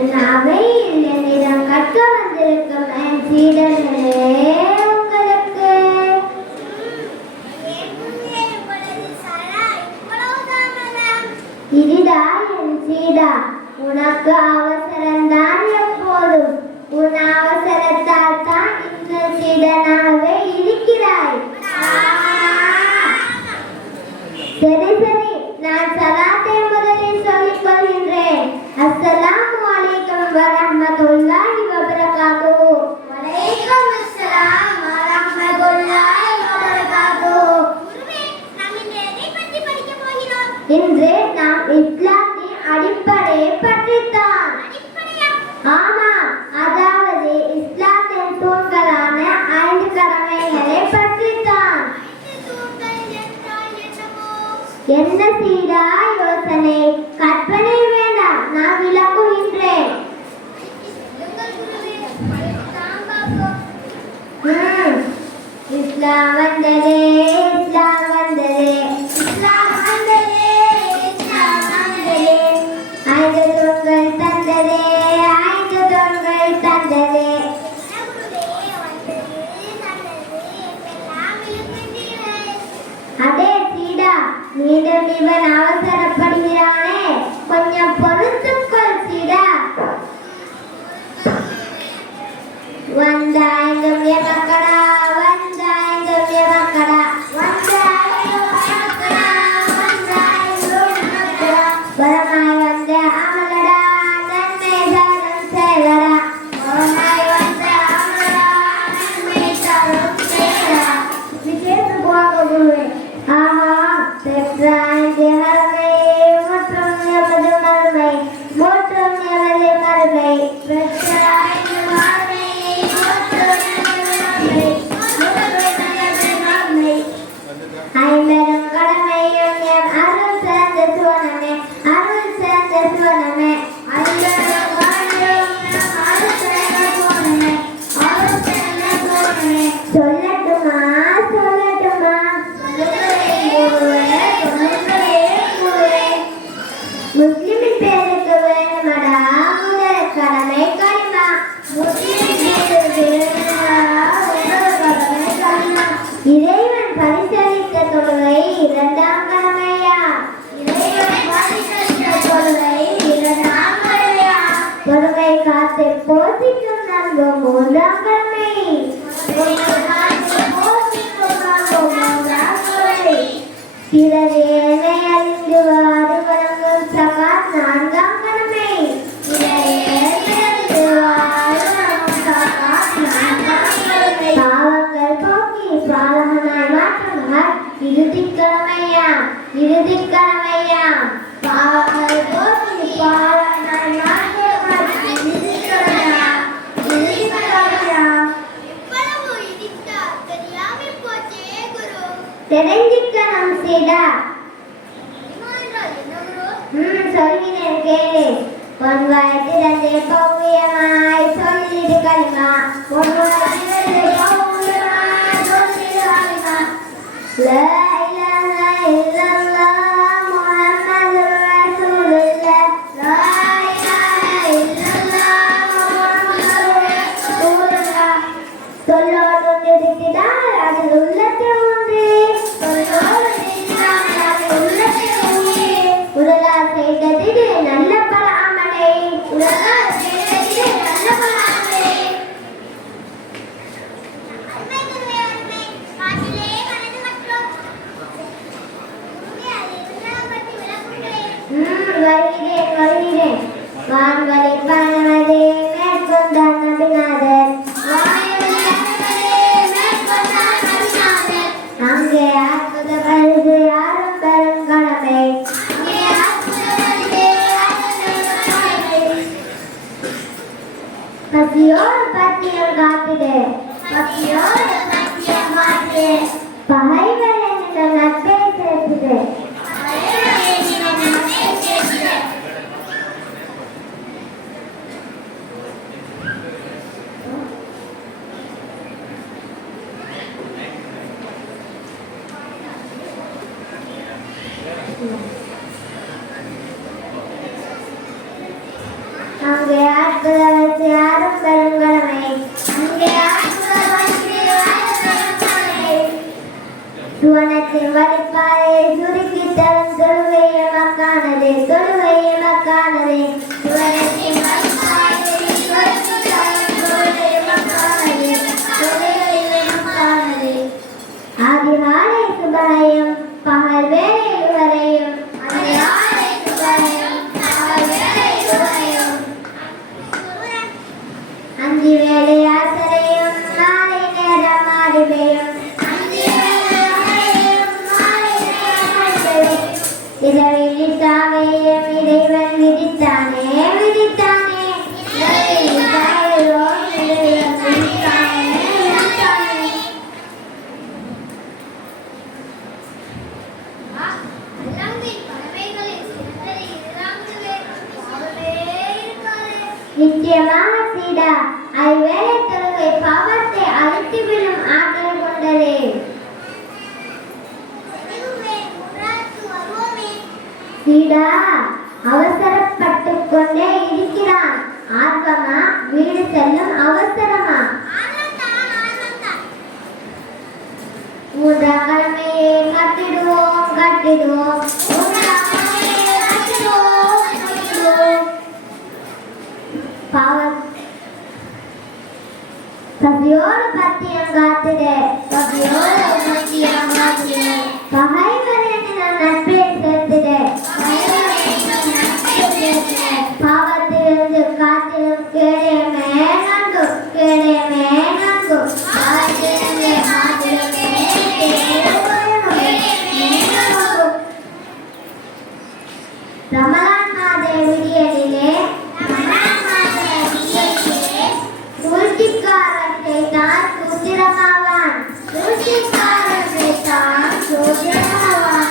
அவையில் என்னிடம் கற்க வந்திருக்கும் என் சீடர்களே, உங்களுக்கு இதுடா என் சீடா, உனக்கு அவசரம்தான் எப்போதும். உன் அவசரத்தால் தான் இந்த சீடனாகவே இருக்கிறாய். சரி சரி, நான் சலாத்தை முதலில் சொல்லிக் கொள்கின்றேன். அஸ்ஸலாமு அலைக்கும் வரஹ்மத்துல்லாஹி வபரகாத்துஹு. வலைக்கும் அஸ்ஸலாம் வரஹ்மத்துல்லாஹி வபரகாத்துஹு. இன்று நாம் இஸ்லாத்தின் அடிப்படையை பற்றித்தான். ஆமாம், அதாவது இஸ்லாத்தின் தூண்களான 5 கடமைகளை பற்றித்தான். என்ன சீடா யோசனை? கற்பனை வேண்டாம், நான் விளக்குகின்றேன். இஸ்லாம் வந்ததே, இஸ்லாம் வந்ததே, இஸ்லாம் வந்ததே, இஸ்லாம் வந்ததே, 5 தூண்கள் தந்ததே, 5 தூண்கள் தந்ததே. அதே சீடா, மீண்டும் இவன் அவசரப்படுகிறானே, கொஞ்சம் பொறுத்துக்கொள் சீடா. வந்தாய்ந்தும் எமக்கடா, வந்தாய்ந்தும் எமக்கடா, வந்தாய்ந்தும் எமக்கடா, வந்தாய்ந்தும் எமக்கடா. வரமாய் வந்த அமலடா, நன்மை தரும் செயலடா. வரமாய் வந்த அமலடா, நன்மை தரும் செயலடா. இது கேட்டு போங்க குருவே. ஆஹா, பெற்றாய்ந்து அருமை, மற்றும் எமது மறுமை, மற்றும் எமது மறுமை. பெற்றாய்ந்து அருமை, மற்றும் எமது மறுமை, மற்றும் எமது மறுமை. ஐம்பெரும் கடமையும் எம் அருள் சிறந்த சுவனமே, அருள் சிறந்த சுவனமே. ஐம்பெரும் கடமையும் எம் அருள் சிறந்த சுவனமே, அருள் சிறந்த சுவனமே. சொல்லட்டுமா, சொல்லட்டுமா? முஸ்லிமின் பேருக்கு வேணுமடா முதல் கடமை கலிமா. முஸ்லிமின் பேருக்கு வேணுமடா முதல் கடமை கலிமா. இறைவன் பரிசளித்த தொழுகை 2ஆம் கடமையா? இறைவன் பரிசளித்த தொழுகை 2ஆம் கடமையா? தொழுகை காத்து போசிக்கும் நண்பு 3ஆம் கடமை. பிறகு ஏழை அறிந்து வாரி வழங்கும் சகாத் 4ஆம் கடமை. பாவங்கள் போக்கி பாலகனாய் மாற்றுவார் இறுதிக் கடமையாம், இறுதிக் கடமையாம். பாவங்கள் போக்கி பாலகனாய் மாற்றுவார் இறுதிக் கடமையாம், இறுதிக் கடமையாம். தெரிஞ்சிக்கணும் சீடா. சொல்கிறேன் கேளு. பொன்வாய் திறந்து பௌவியமாய் சொல்லிடு கலிமா. பொன்வாய் திறந்து பௌவியமாய் சொல்லிடு கலிமா. லா இலாஹா இல்லல்லாஹ் முஹம்மதுர் ரசூலுல்லாஹ். லா இலாஹா இல்லல்லாஹ் முஹம்மதுர் ரசூலுல்லாஹ். சொல்லோடு நிறுத்தினால் அது உள்ளத்தில் உண்டு. உடலா செய்தது நல்ல பல அமலை, உடலா செய்தது நல்ல பல அமலை. வருகிறேன் வருகிறேன். வான்களில் பறவதே மேற்கொண்டார் நபிநாதர். அங்கே அற்புத பரிசு யாரும் பெரும் கடமை. பசியோடு பத்தியம் காத்திடு, பசியோடு பத்தியம் காத்திடு. பகைவர் என்னிடம் நட்பை சேர்த்திடு. அங்கே அற்புதத்தை யாரும் பெருங்கடமை அங்கே சுவனத்தின் வழிப்பாயை சுருக்கி தரும் தொழுகையை மக்கானதே தொழுகையை மக்கானதே சுவனத்தின் வழிப்பாயை சுருக்கி தரும் தொழுகையை மக்கானதே தொழுகையை மக்கானதே அதிகாலை சுபரையும் பகல் வேளையில் வரையும் அதிகாலை சுபரையும் பகல் வேளையில் வரையும் அந்தி வேளை ஆசரையும் மாலை நேரம் மாறி பெய்யும் இரவில் சாவையும் இறைவன் விதித்தானே விதித்தானே நிச்சயமாக சீடா ஐவேளை தொழுகை பாவத்தை அழித்துவிடும் ஆற்றல் கொண்டது. சீடா அவசரப்பட்டு கொண்டே இருக்கிறான். ஆர்வமா வீடு செல்லும் அவசரமா? மூன்றாம் கடமையை கட்டிடுவோம் கட்டிடுவோம் பசியோடு பத்தியம் காத்துடு பசியோடு பத்தியம் காத்துடு பகைவரின் நட்பை சேர்த்துடு பாவத்திலிருந்து காத்திலும் கேடயமே நன்கு கேடயமே நன்கு பாவத்திலிருந்து காத்திலும் ரமலான் மாத விடியலிலே சூழ்ச்சிக்காரத்தை தான் சூத்திரமாவான் சூழ்ச்சிக்காரத்தை தான் சூத்திரமாவான்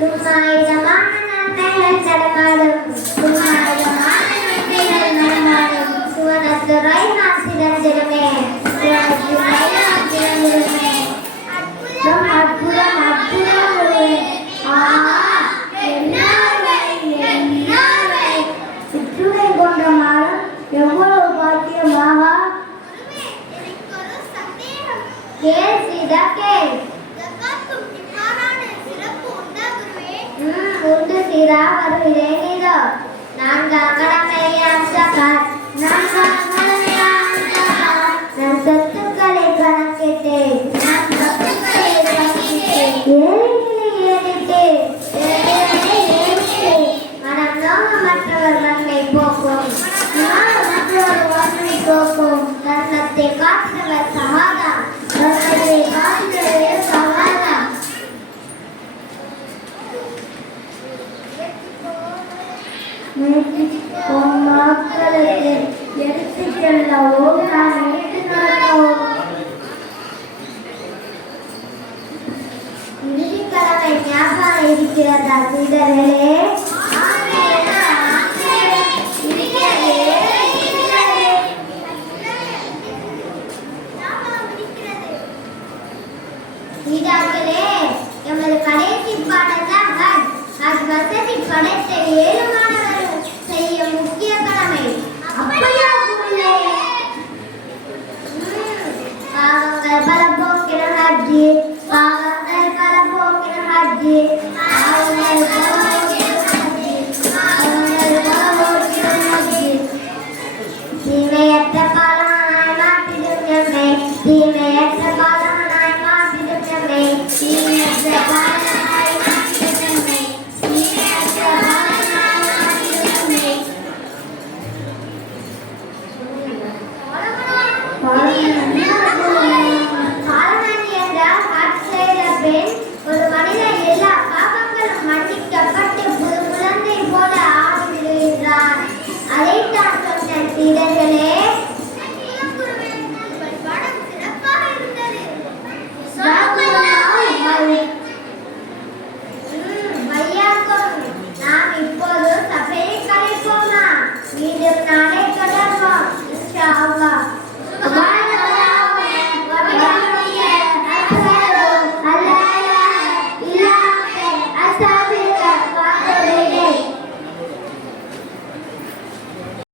சும்மாயிரமான நன்மைகள் நடமாடும் சும்மாயிரமான நன்மைகள் நடமாடும் சுவனத்துறை நான் சிறந்திருமே சுவனத்துறை நான் சிறந்திருமே அற்புதம் அற்புதம் அற்புதம் சுற்றுகை கொண்ட மாறும் எவ்வளவு பாக்கியமாக உண்டு சீரா வருகிறேன் இதோ நான்காம் கடமையாம் சகாத் நான்காம் கடமையாம் சகாத் நம் சொத்துக்களை கணக்கிட்டேன் நம் சொத்துக்களை கணக்கிட்டேன் ஏறிட்டு மனம் நோங்க மற்றவர் நன்மை போக்கும் மற்றவர் வன்மை போக்கும் தர்மத்தை காற்றவர் சகாதா தர்மத்தை காற்றவர் சகாதா மக்களுக்கு எடுத்து செல்லவோ நான் எடுத்துக்கொள்ளவோ இறுதிக்கிழமை ஞாபகம் இருக்கிறதா சீடர்களே? சீடார்களே, எமது கடைசி பாடல்தான் ஹஜ் வசதி படைத்த 7 மாணவர்கள் செய்ய முக்கிய கடமை. அப்படியா பாவங்கள் பல போக்கிற ஹஜ்ஜி பாவங்கள் பல போக்கிற ஹஜ்ஜி பாவங்கள் பல போக்கிற ஹஜ்ஜி பாவங்கள் பல போக்கிற ஹஜ்ஜி தீமையற்ற காலமாய் மாற்றிடும் நம்மை தீமையற்ற காலமாய் மாற்றிடும் நம்மை தீமையற்ற காலமாய் மாற்றிடும் நம்மை தீமையற்ற காலமாய் மாற்றிடும் நம்மை காலமணி என்றால் ஹஜ் செய்த பின் ஒரு மனிதன் எல்லா பாவங்களும் மன்னிக்கப்பட்டு புது குழந்தை போல ஆகிவிடுகிறான். அதைத்தான் சொன்ன சீடர்களே. நாம் இப்போது சபையை கலைப்போமா? மீண்டும் நாளை தொடர்வோம் இன்ஷா அல்லாஹ். Allah